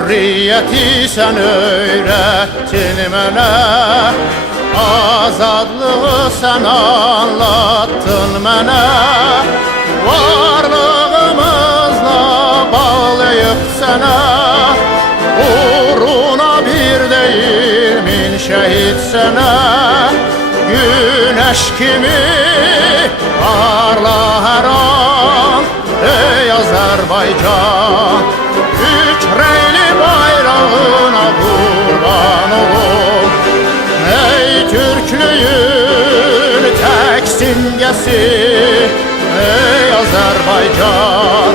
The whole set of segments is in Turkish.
hakimiyyeti sen öğrettin bana. Azadlığı sen anlattın bana. Varlığımızla bağlıyık sana. Uğruna bir değil min şehit sana. Güneş kimi parla her an Ey Azerbaycan Türklüğün tek simgesi Ey Azerbaycan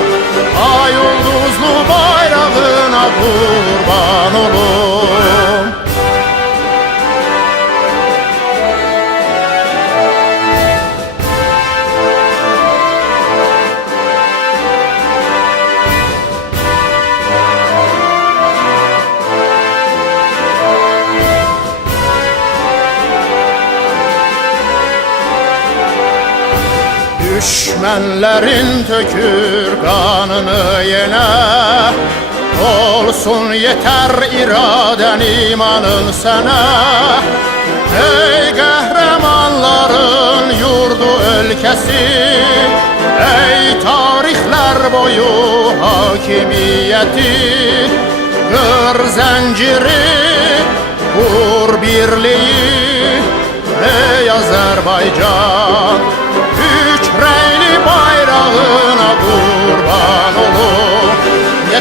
Düşmenlerin tökür kanını yene Olsun yeter iraden imanın sana. Ey kahramanların yurdu ülkesi Ey tarihler boyu hakimiyeti Kır zinciri kur birliği Ey Azerbaycan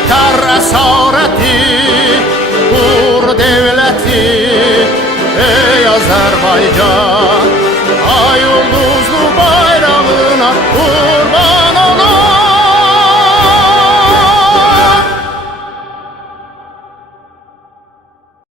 yeter esareti Vur devleti ey Azerbaycan. Ay yıldızlı bayrağına vur